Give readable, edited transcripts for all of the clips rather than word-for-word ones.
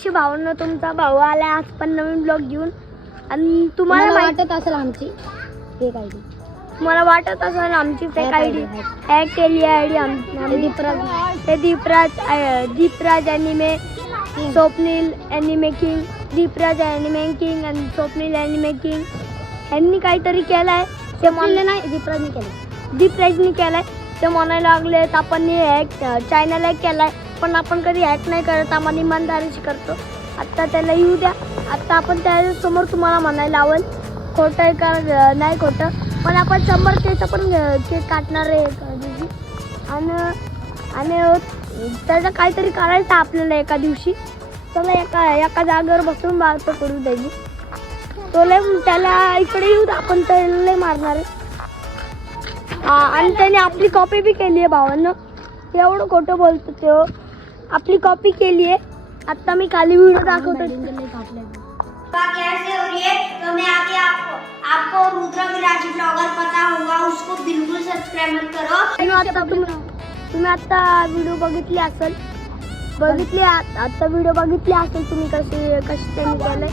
दिवशी भावांनो तुमचा भाऊ आला आज पण नवीन ब्लॉग घेऊन. आणि तुम्हाला वाटत असेल आमची फेक आयडी, मला वाटत असेल आमची फेक आयडी हॅक केली ID Deepraj anime, Swapnil anime king, Deepraj anime king आणि स्वप्नील ॲनिमे किंग यांनी काहीतरी केलाय. ते म्हणले नाही दीपराजनी केलाय. ते म्हणायला लागले आपण हॅक चॅनल हॅक केलाय, पण आपण कधी हॅक नाही करत, आपण इमानदारीशी करतो. आत्ता त्याला येऊ द्या. आत्ता आपण त्याच्यासमोर तुम्हाला म्हणायला लावल खोटं आहे का नाही खोटं, पण आपण 100 केचा पण केक काटणार आहे एका दिवशी. आणि त्याचं काहीतरी करायचं आपल्याला एका दिवशी. चला एका जागेवर बसून बात करू द्यायची. त्याला इकडे येऊ द्या, आपण त्याला लय मारणार आहे. आणि त्याने आपली कॉपी बी केली आहे भावांनो. एवढं खोटं बोलतो तो. आपली कॉपी केली आहे. आता मी खाली व्हिडिओ दाखवतो. कैसे हो रही है तो मैं आगे आपको रुद्र विराज ब्लॉगर पता होगा, उसको बिल्कुल सब्सक्राइब मत करो. तुम्ही आता व्हिडिओ बघितली असेल तुम्ही कशी त्यांनी केलंय.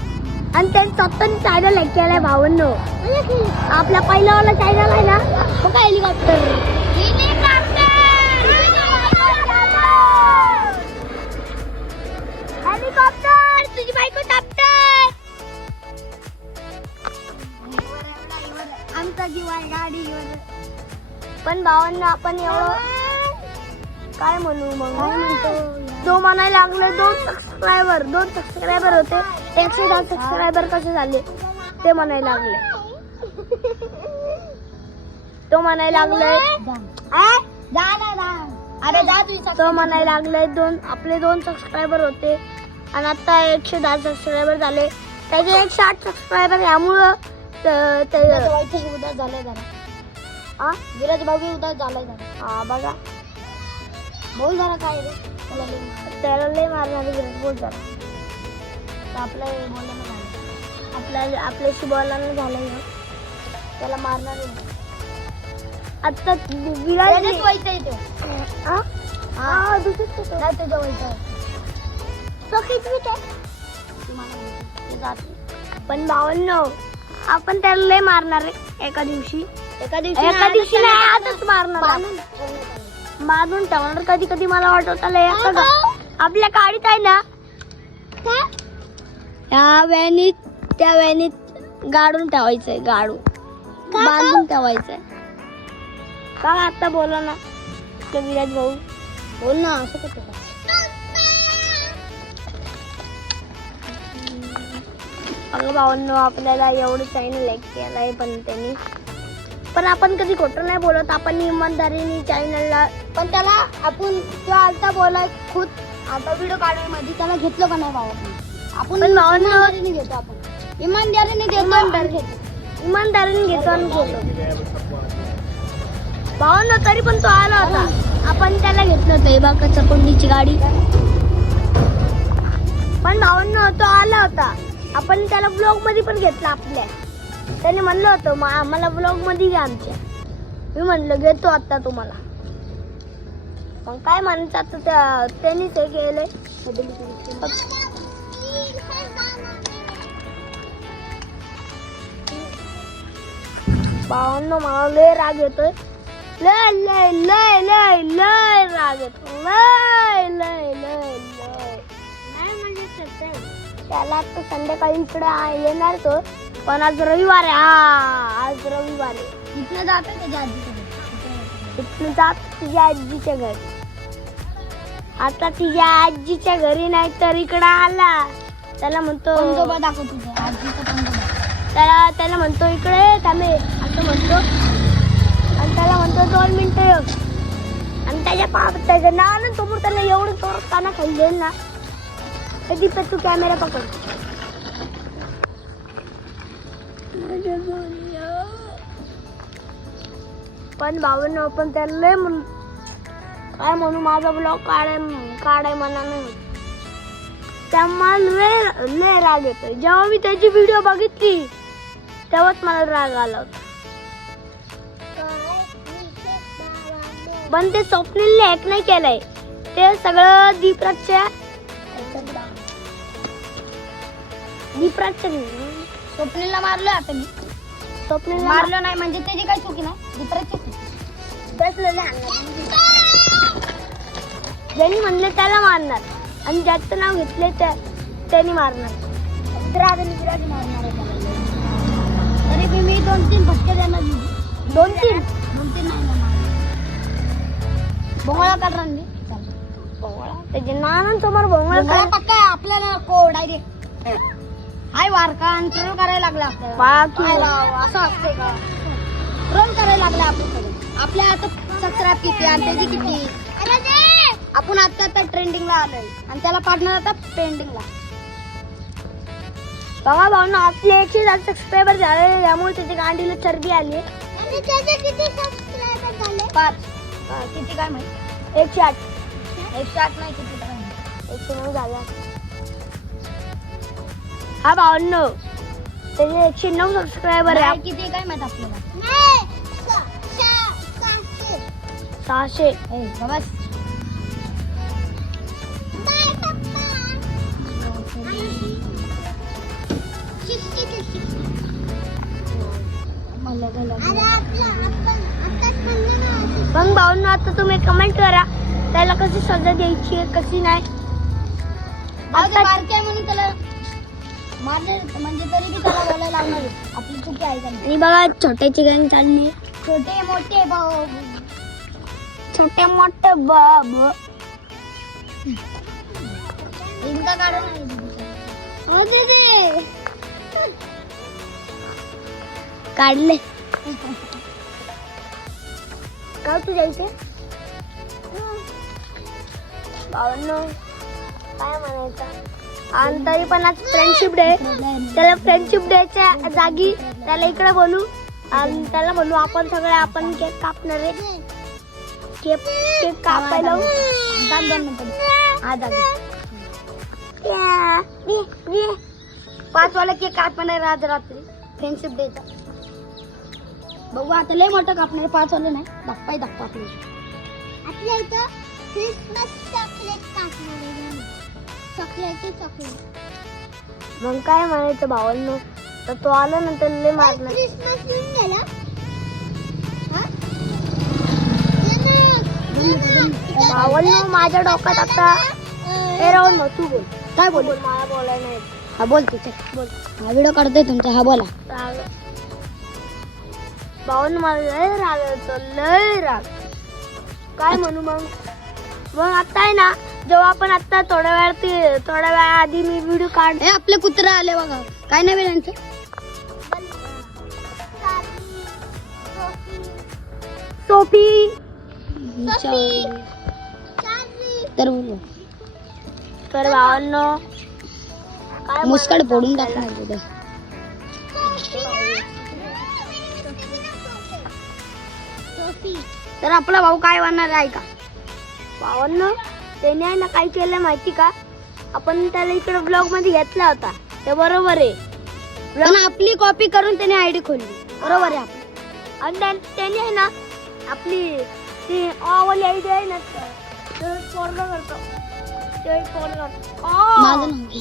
आणि त्यांनी स्वतःनी चॅनल हॅक केलाय भावांनो. आपला पहिलावाला चॅनल आहे ना तो काय हेलिकॉप्टर तुझी बायको टापटर आमचा जीव आहे गाडीवर. पण भावांना आपण एवढं काय म्हणू मग तो म्हणायला लागले 2 सबस्क्रायबर होते, 110 सबस्क्रायबर कसे झाले ते म्हणायला लागले. तो म्हणायला लागले आपले 2 सबस्क्रायबर होते आणि आता 110 सबस्क्रायबर झाले. त्याचे 108 सबस्क्रायबर यामुळं उदास झालाय विराज भाऊ उदास झालाय. हा बघा बोल जरा काय रे त्याला लय मारणार विराज बोल जरा. आपल्याशी बोलायला झालंय त्याला मारणार आहे. आता विराज पण भावांनो आपण त्याला लय मारणार आहे एका दिवशी नाही आजच मारणार. मारून ठेवणार. कधी मला वाटत आपल्या गाडीत आहे ना त्या वॅनीत गाडून ठेवायचंय, बांधून ठेवायचंय. का आता बोला ना ते विराज भाऊ बोल ना. असं कसं अगं भावांनो आपल्याला एवढं चॅनल हॅक केलाय पण आपण कधी खोटं नाही बोलत. आपण इमानदारीने चॅनलला पण त्याला आपण तो आता बोलाय खुद आता व्हिडिओ काढण्यामध्ये त्याला घेतलं का नाही भाऊ आपण इमानदारीने घेतो. आपण इमानदारीने घेतो आणि घेतो भावांनो. तरी पण तो आला होता, आपण त्याला घेतलं होतं बघा चकोंडीची गाडी. पण भावांनो तो आला होता, आपण त्याला ब्लॉग मध्ये पण घेतला आपल्या. त्याने म्हणलं होतं मला ब्लॉग मध्ये घ्या आमच्या. मी म्हणलं घेतो आता तुम्हाला. मग काय म्हणायचं आता त्यांनीच हे केलंय. भावांनो मला लय राग येतोय. लय लय लय लय लय राग येतो. लय त्याला आता संध्याकाळी इकडे येणार तो. पण आज रविवार आहे. आज रविवार आहे. इथनं जात तुझ्या आजीच्या घरी. आता तुझ्या आजीच्या घरी नाही तर इकडं आला त्याला म्हणतो दाखव तुझ्या आजीचा त्याला म्हणतो इकडे थांबे असं म्हणतो. आणि त्याला म्हणतो 2 मिनिटं येऊ. आणि त्याच्या नावानं समोर त्याला एवढं चोर काना खाल्लेल ना. कधी तर तू कॅमेरा पकड. पण भावांनो आपण त्याला लय काय म्हणू माझा ब्लॉग काढाय मना नाही होत. त्यामुळे लय राग येतोय. जेव्हा मी त्याची व्हिडिओ बघितली तेव्हाच मला राग आला होता. पण ते स्वप्नीलने हॅक नाही केलंय, ते सगळं दीपराजच्या दीपराज तरी स्वप्नीलला मारलं आता मी. स्वप्नील मारलं नाही म्हणजे त्याची काय चुकी नाही, दीपराजची चुकी. ज्यांनी म्हणले त्याला मारणार आणि ज्याचं नाव घेतले त्यांनी मारणार. विराज मारणार आहे त्याला. तरी बी मी 2-3 फटके देणार. 2-3 नाही मारणार. भोंगळा काढणार मी. त्याच्या नानांसमोर भोंगळा भोंगळा पक्का आहे, आपल्याला नको डायरेक्ट. हाय वारका ट्रोल करायला लागला आपल्याला. बाकी काय राव, असं असतंय का? ट्रोल करायला लागला आपल्याकडे. आपल्या आता सबस्क्राईब किती आणि त्याची किती. आपण आता ट्रेंडिंगला आलोय आणि त्याला पाडणार आता पेंडिंगला. बघा भाऊंना आपले 107 सबस्क्रायबर झाले, त्यामुळे त्याच्या गांडीला चरबी आली. 5 किती काय माहिती. 108 नाही किती काय माहिती. 109 झाला. हा भाऊंनो त्याचे 109 सबस्क्रायबर आहे. किती काय माहित आपल्याला. 600. बस मग भाऊंनो आता तुम्ही कमेंट करा त्याला कशी सजा द्यायची आहे कशी नाही. आता बारके म्हणून त्याला मारले म्हणजे तरी बी त्याला बोलायला लावणार आहे. आपली चुकी आहे का नाही. आणि बघा छोट्याची गँग चालली. छोटे मोठे छोटे मोठे बाब इंका काढून काढले. काय तू जायचे भावांनो काय म्हणायचं. आणि तरी पण आज फ्रेंडशिप डे, त्याला फ्रेंडशिप डेच्या जागी त्याला इकडे बोलू आणि त्याला बोलू आपण सगळे आपण केक कापणार आहे. केक कापायला हा दादा 5 वाला केक कापणार आज रात्री फ्रेंडशिप डेचा. बघू आता लय मोठं कापणार. 5 वाले नाही दाखवा आपल्या इथं क्रिसमस चॉकलेट कापणार आहे. चॉकलेट मग काय म्हणायचं भावांनो. तर तो आला ना तर लय मारणार. क्रिसमस येऊन गेला. भावांनो माझ्या डोक्यात आता हे राहून मग तू बोल. काय बोल. मला बोलायला नाही. हा बोल तिथे बोल. हा व्हिडिओ काढतोय तुमचा. हा बोला. भावांनो मला लय राग येतो, लय राग. काय म्हणू मग. मग आता आहे ना जेव्हा आपण आता थोड्या वेळा आधी मी व्हिडिओ काढ. हे आपले कुत्रे आले बघा. काय नाही त्यांचं. सोफी तर बोल. तर भावांनो काय मुस्काड फोडून टाकणार उद्या. तर आपला भाऊ काय बनणार आहे का. भावांनो त्याने आहे ना काय केलं माहिती का. आपण त्याला इकडे ब्लॉग मध्ये घेतला होता ते बरोबर आहे. पण आपली कॉपी करून त्याने आयडी खोलली. बरोबर आहे आपली. आणि त्याने आहे ना आपली ती वाली आयडी आहे ना ते फॉलो करतो. माझं नाव घे.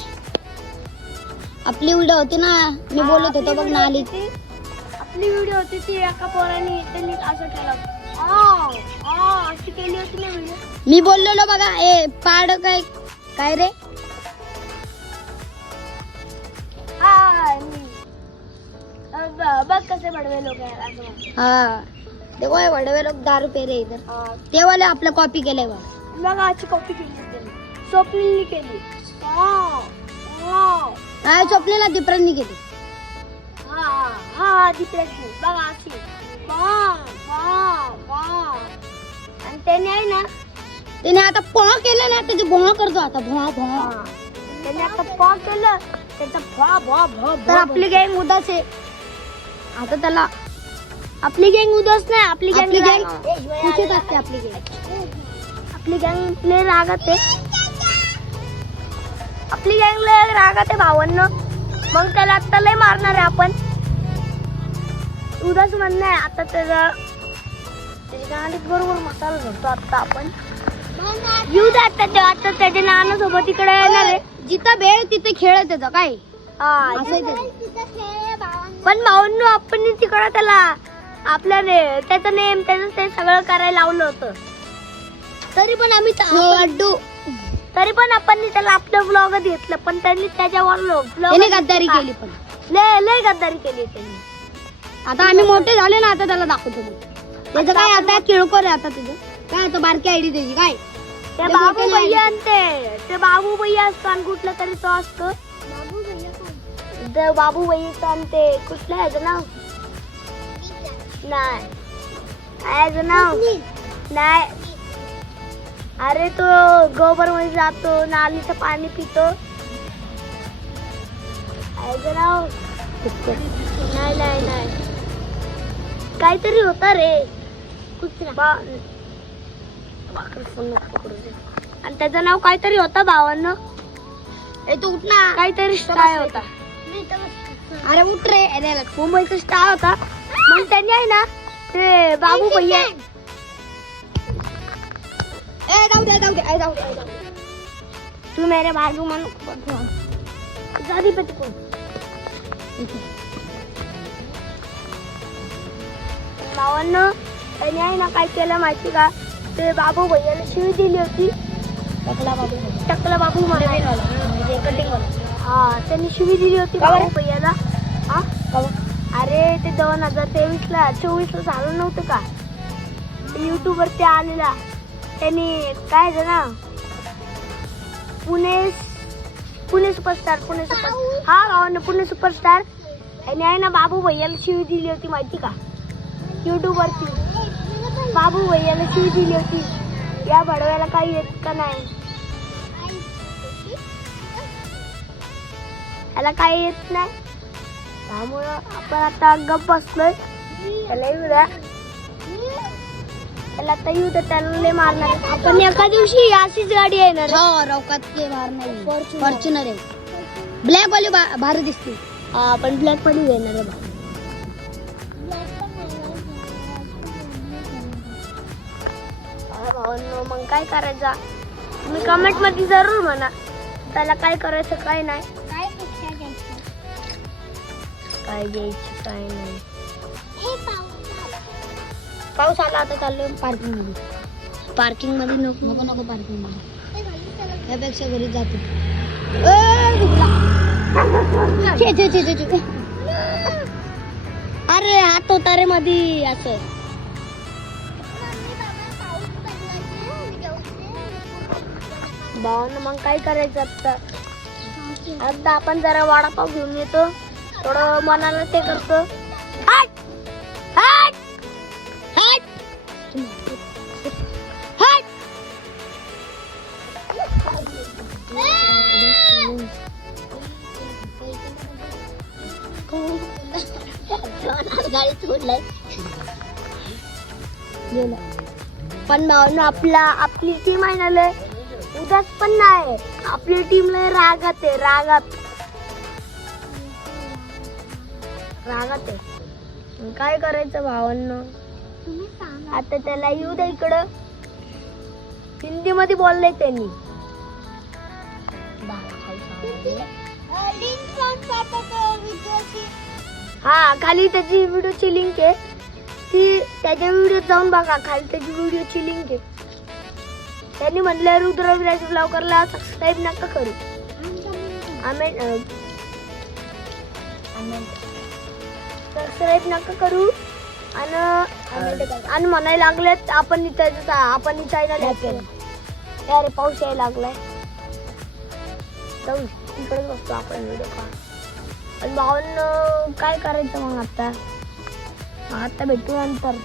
आपली व्हिडिओ होती ना मी बोलत होतो बघ ना आली. आपली व्हिडिओ होती ती एका पोराने त्यांनी असं केलं अशी केली होती ना व्हिडिओ. मी बोललेलो बघा. ए पाड काय रे. बघ कसे बडवे लोक हा ते काय वडवे लोक दारू पे रे इधर. ते वाले आपलं कॉपी केलंय बघ. बघा अशी कॉपी केली स्वप्नीलनी केली. काय स्वप्नीला दीपराजनी केली. हा दीपराजनी बघा अशी. आणि त्याने आहे ना त्याने आता पोहा केलं ना त्याची भोंगा करतो आता. भोंगा त्याने आता पॉ केलं त्याचा तर आपली गँग उदास आहे आता. त्याला आपली गँग उदास नाही. आपली गँग खुशीत असते. आपली गँग लय रागात आहे. आपली गँग लय रागात आहे भावांनो. मग त्याला आता लय मारणार आहे आपण. उदास म्हणणं आहे आता त्याच्या गाडीत बरोबर मसाला घडतो आता आपण. येऊ दे आता ते. आता त्याच्या नानासोबत इकडे येणार आहे. जिथं भेळ तिथे खेळ त्याचा काय. हा असं पण भाऊंनो आपण तिकडं त्याला आपल्या त्याचं नेम त्याचं ते सगळं करायला लावलं होतं. तरी पण आम्ही तरी पण आपण त्याला आपलं ब्लॉग घेतलं पण त्यांनी त्याच्यावर त्याने गद्दारी केली पण लय गद्दारी केली त्यांनी. आता आम्ही मोठे झाले ना आता त्याला दाखवतो मग. त्याचं काय आता किळकोर आहे आता तुझं काय आता बारकी आयडी त्याची काय ते बाबू भैया आणि ते बाबू भैया असतो आणि कुठला तरी तो असतो बाबू भैया आणि ते कुठलं ह्याचं नाव नाही ह्याचं नाव नाही. अरे तो गोबर मध्ये जातो नालीचं पाणी पितो. ह्याचं नाव नाही नाही नाही काहीतरी होता रे आणि त्याचं नाव काहीतरी होता भावांना. तू उठ ना काहीतरी स्टार होता. अरे उठ रे मुंबईचा स्टार होता. मग त्यांनी आहे ना ते बाबू भैया तू मेरे बाजू मन जादी पे तू भावांना त्यांनी आहे ना काय केलं माहिती का ते बाबू भैयाला शिवी दिली होती. टकला बाबू हा त्यांनी शिवी दिली होती बाबू भैयाला. हा अरे ते 2023 ला 24 ला झालं नव्हतं का युट्यूब वरती आलेला त्यांनी काय झालं ना पुणे सुपरस्टार हा भावांना पुणे सुपरस्टार यांनी आहे ना बाबू भैयाला शिवी दिली होती माहिती का युट्यूब वरती. बाबू भैयाला शिवी दिली होती या भडव्याला काही येत का नाही याला काही येत नाही त्यामुळं आपण आता गप्प बसलोय. त्याला येऊ द्या त्याला आता येऊ द्या त्याला लय मारणार. आपण एका दिवशी अशीच गाडी येणार रौकात बाहेर नाही फॉर्च्युनर आहे ब्लॅक वाली भारी दिसते. हा आपण ब्लॅक मध्ये येणार आहे. भावांनो मग काय करायचं तुम्ही कमेंट मध्ये जरूर म्हणा त्याला काय करायचं काय नाही काय घ्यायची काय नाही. पाऊस आला आता चाललोय पार्किंग मध्ये नको पार्किंग मध्ये यापेक्षा घरी जातो. अरे हात होता रे मध्ये असं भावांनो मग काय करायचं आता आपण जरा वडापाव घेऊन येतो थोडं मनाला ते करतो. हट हट हट हट गाडी सोडलाय पण भावांनो आपली टीम आहे ना उदास पण नाही आपली टीमला रागात आहे रागात आहे. काय करायचं भावांनो आता त्याला येऊ द्या इकडं हिंदी मध्ये बोललंय त्यांनी. हा खाली त्याची व्हिडिओची लिंक आहे ती त्याच्या व्हिडिओ जाऊन बघा खाली त्याची व्हिडिओची लिंक आहे. त्यांनी म्हणलं रुद्रविराज ब्लॉगरला सबस्क्राईब नका करू सबस्क्राईब नका करू आणि म्हणायला लागलेत आपण चॅनल अरे पाऊस यायला लागलाय जाऊ तिकडेच बसतो आपण व्हिडिओ का. आणि भावांनो काय करायचं मग आता भेटू नंतर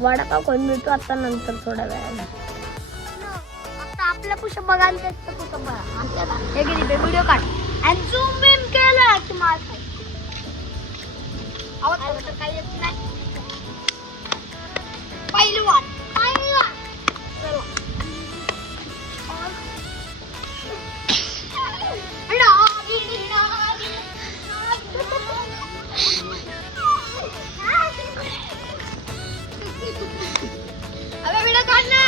वडापाव कोण भेटू आता नंतर थोड्या वेळाने. आपला पुष्प बघा आणि त्याचं पुष्प बघा हे किती व्हिडिओ काढ आणि झूम इन केलं की मार खाय आवाज तर काही येत नाही. पहिली वाट चला अबे व्हिडिओ काढ ना.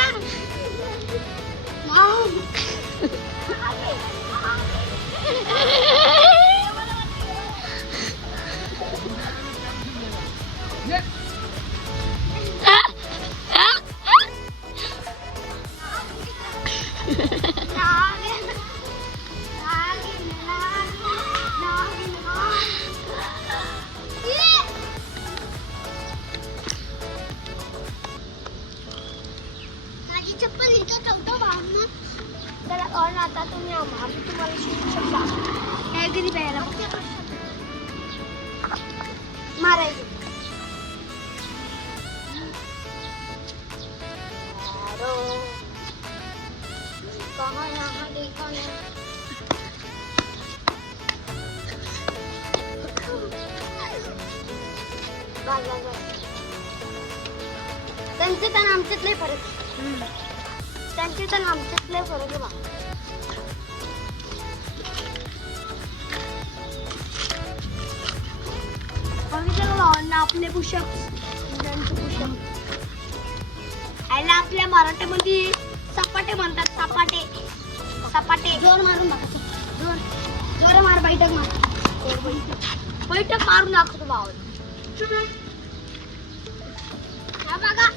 मारायचं कहाँ यहाँ देखा नहीं त्यांचे तर आमच्यात लय फरक त्यांचे तर आमच्यात लय फरक आहे बा आपले पुषप त्यांचं पुषप आयला आपल्या मराठीमध्ये सपाटे म्हणतात सपाटे सपाटे जोर मारून दाखव जोर जोर मार बैठक मार बैठक मारून दाखवतो भाऊ हा बघा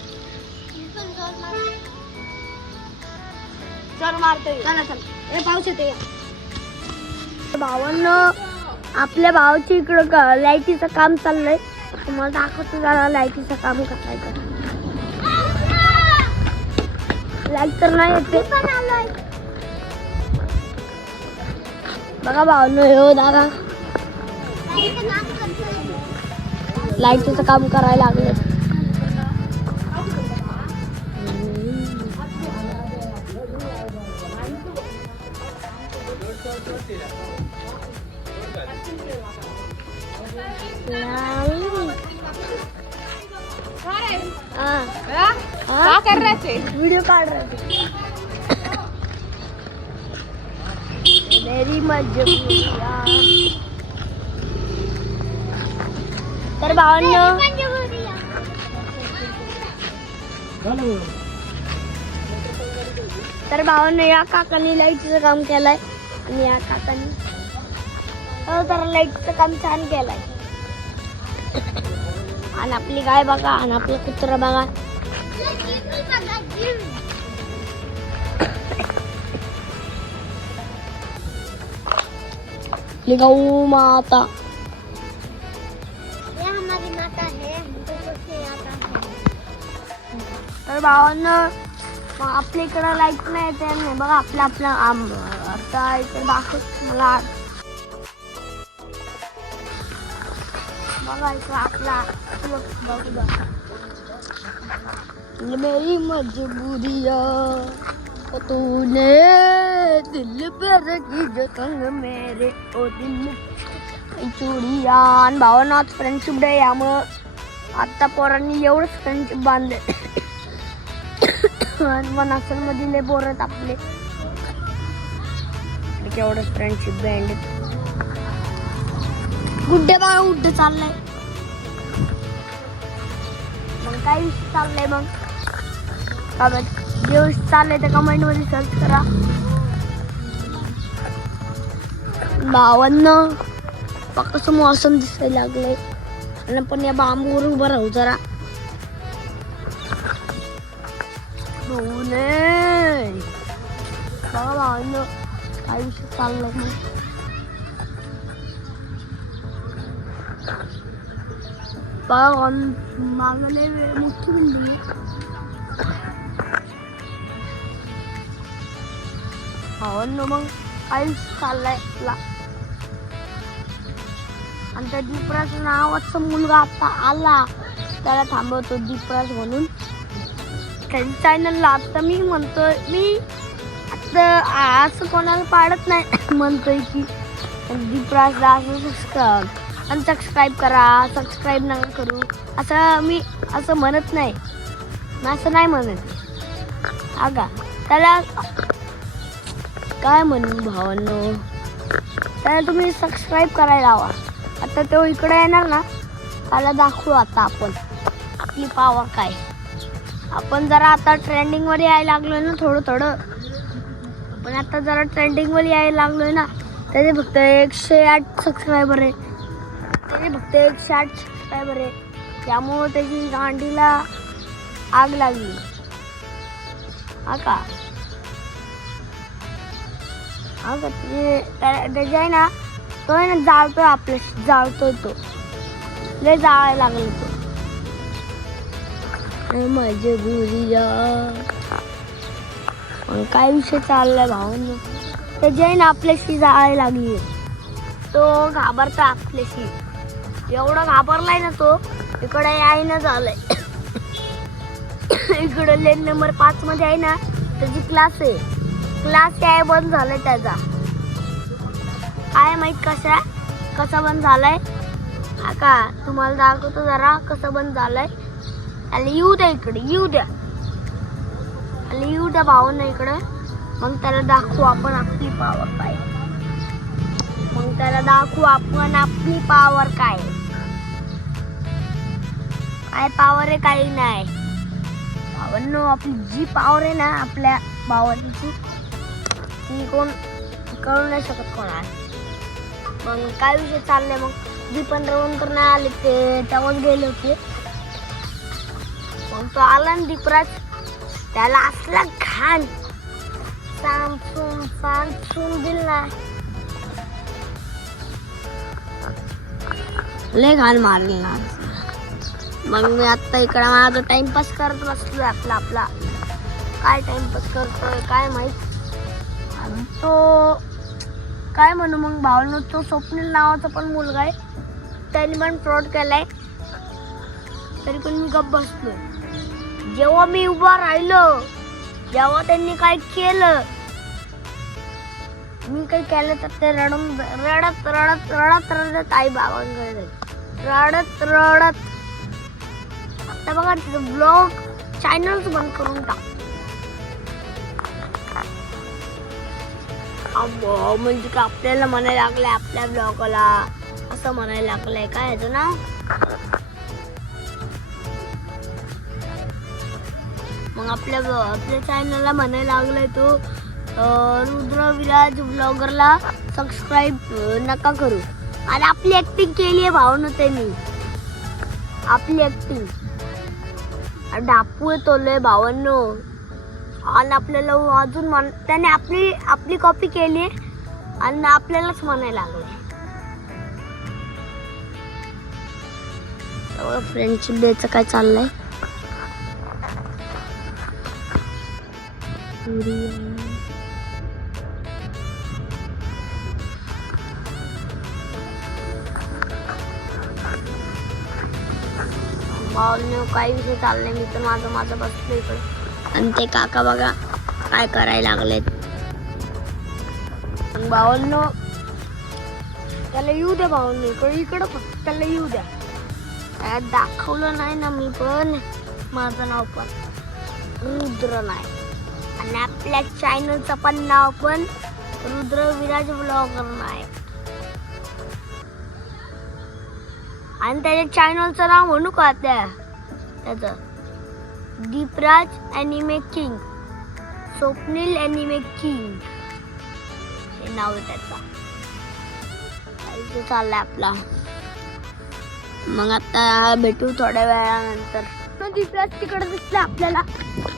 जोर मारतोय चला चला हे पाऊस येते भावांनो आपल्या भावाच्या इकडं लाईटीचं काम चाललंय तुम्हाला दाखवतो जरा लाईटीचं काम करायचं लाईट तर नाही येते बघा भावांनो हो दादा लाईटीचं काम करायला लागले क्या कर रहे थे? वीडियो काढ रहे थे मेरी मजबूरी तर भावांनो या काकांनी लाईटचं काम केलंय आणि या काकांनी तर लाईटचं काम छान केलंय आणि आपली गाय बघा आणि आपलं कुत्रा बघा गौ माता ये हमारी माता है हमको कुछ नहीं आता है तर भावांनो आपल्या इकडं लाईट नाही येते नाही बघा आपलं आता इकडे दाखवत मला बघा इकडं आपला मेरी मजबूरिया तूने दिल पर की जो संग मेरे ओ दिल चुडिया आणि भावांना आज फ्रेंडशिप डे यामुळं आत्ता पोरांनी एवढंच फ्रेंडशिप बांधले आणि वनासनमध्ये लय पोरं आपले एवढंच फ्रेंडशिप बँड गुड्डे बघा गुड्डे चाललंय मग काय विषय चाललंय मग जे विषय चाललंय ते कमेंट मध्ये सर्च करा भावांना कसं मौसम दिसायला लागलंय आणि पण या बांबूवर उभं राहू जरा बघा भावांना काय विषय चाललंय मग बघा मागले मोठी बिल्डिंग आहे भावांना मग काय चाललंय आपला आणि त्या दीपराज नावाचा मुलगा आता आला त्याला थांबवतो दीपराज म्हणून त्यांच्या चॅनलला आता मी म्हणतोय मी आता असं कोणाला पाडत नाही म्हणतोय की दीपराजला अनसबस्क्राईब करा सबस्क्राईब नका करू असं मी असं म्हणत नाही मी असं नाही म्हणत अगा त्याला काय म्हणू भावांनो त्याला तुम्ही सबस्क्राईब करायला हवा आता तो इकडे येणार ना त्याला दाखवू आता आपण आपली पावर काय आपण जरा आता ट्रेंडिंगवर यायला लागलोय ना थोडं थोडं पण आता जरा ट्रेंडिंगवर यायला लागलोय ना त्याचे फक्त 108 सबस्क्रायबर आहे त्याचे फक्त 108 सबस्क्रायबर आहे त्यामुळं त्याची गांडीला आग लागली हा का हा का त्याचे आहे ना तो आहे ना जाळतोय आपल्या जाळतोय तो लय जाळायला लागला तो मजबुरिया काय विषय चाललाय भावांनो त्याची आहे ना आपल्याशी जायला लागली. तो घाबरता आपल्याशी, एवढा घाबरलाय ना तो. इकडे यायनं झालंय. इकडे लेन नंबर 5 मध्ये आहे ना त्याची क्लास आहे. क्लास आहे बंद झालाय त्याचा. काय माहित कसा बंद झालाय. का तुम्हाला दाखवतो जरा कसं बंद झालंय. त्याला येऊ द्या इकडे, येऊ द्या, त्याला येऊ द्या भावांना इकडे. मग त्याला दाखवू आपण आपली पावर काय. मग त्याला दाखवू आपण आपली पावर काय. काय पावर आहे काही नाही भावांनो. आपली जी पावर आहे ना आपल्या भावाची ती कोण कळू नाही शकत कोणा. मग काय विषय चाललंय. मग जी पण रवणकर नाही आले ते तेव्हाच गेले होते. मग तो आला ना दीपराज, त्याला असला घाण सांगून दिल ना, लय घाण मारली ना. मग मी आता इकडे माझा टाइमपास करत बसलोय. आपला काय टाइमपास करतोय काय माहित. आणि तो काय म्हणू मग भावनो, तो स्वप्नील नावाचा पण मुलगा आहे. त्याने पण फ्रॉड केलाय. तरी पण मी गप्प बसलोय. जेव्हा मी उभा राहिलो, जेव्हा त्यांनी काय केलं, मी काही केलं तर ते रडत आई बाबांकडे रडत. आता बघा तिथं ब्लॉग चॅनलच बंद करून टाक. म्हणजे का आपल्याला म्हणायला लागलंय आपल्या ब्लॉगला असं म्हणायला लागलंय. काय याचं ना मग आपल्या चॅनलला म्हणायला लागलाय तो रुद्र विराज ब्लॉगरला सबस्क्राईब नका करू. आणि आपली ऍक्टिंग केली आहे भावनो त्यांनी. आपली ऍक्टिंग डापू येतो लय भावांनो. आणि आपल्याला अजून त्याने आपली कॉपी केली आणि आपल्यालाच म्हणायला लागले. फ्रेंडशिप डेचं काय चाललंय. काही विषय चाललंय. मी तर माझं बसलो इकडे. आणि ते काका बघा काय करायला लागलेत. भावांनो त्याला येऊ द्या. भावांनो इकडं फक्त त्याला येऊ द्या. दाखवलं नाही ना मी पण. माझं नाव पण रुद्र नाही. आणि आपल्या चॅनलचं पण नाव पण रुद्र विराज ब्लॉगर नाही. आणि त्याच्या चॅनलचं नाव म्हणू का त्याचं Deepraj anime king, Swapnil anime king हे नाव आहे त्याचं. चाललंय आपला. मग आता भेटू थोड्या वेळानंतर. दीपराज तिकडे दिसला आपल्याला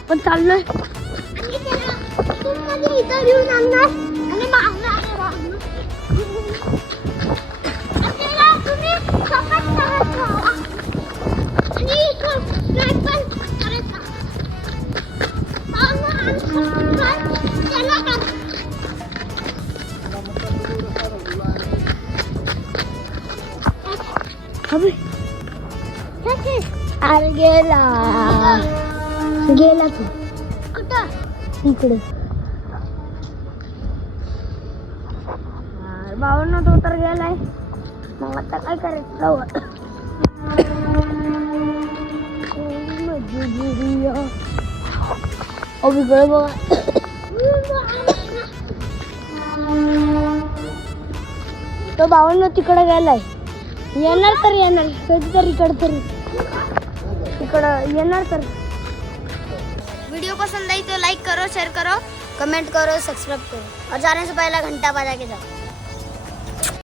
पण चाललोय. अरे गेला तू कुठं इकडे. भावना तो तर गेलाय. मग आता काय करायचं. इकडे बघा तो भावना तिकडे गेलाय. येणार कधीतरी इकडं येणार तर. वीडियो पसंद आई तो लाइक करो, शेयर करो, कमेंट करो, सब्सक्राइब करो और जाने से पहले घंटा बजा के जाओ.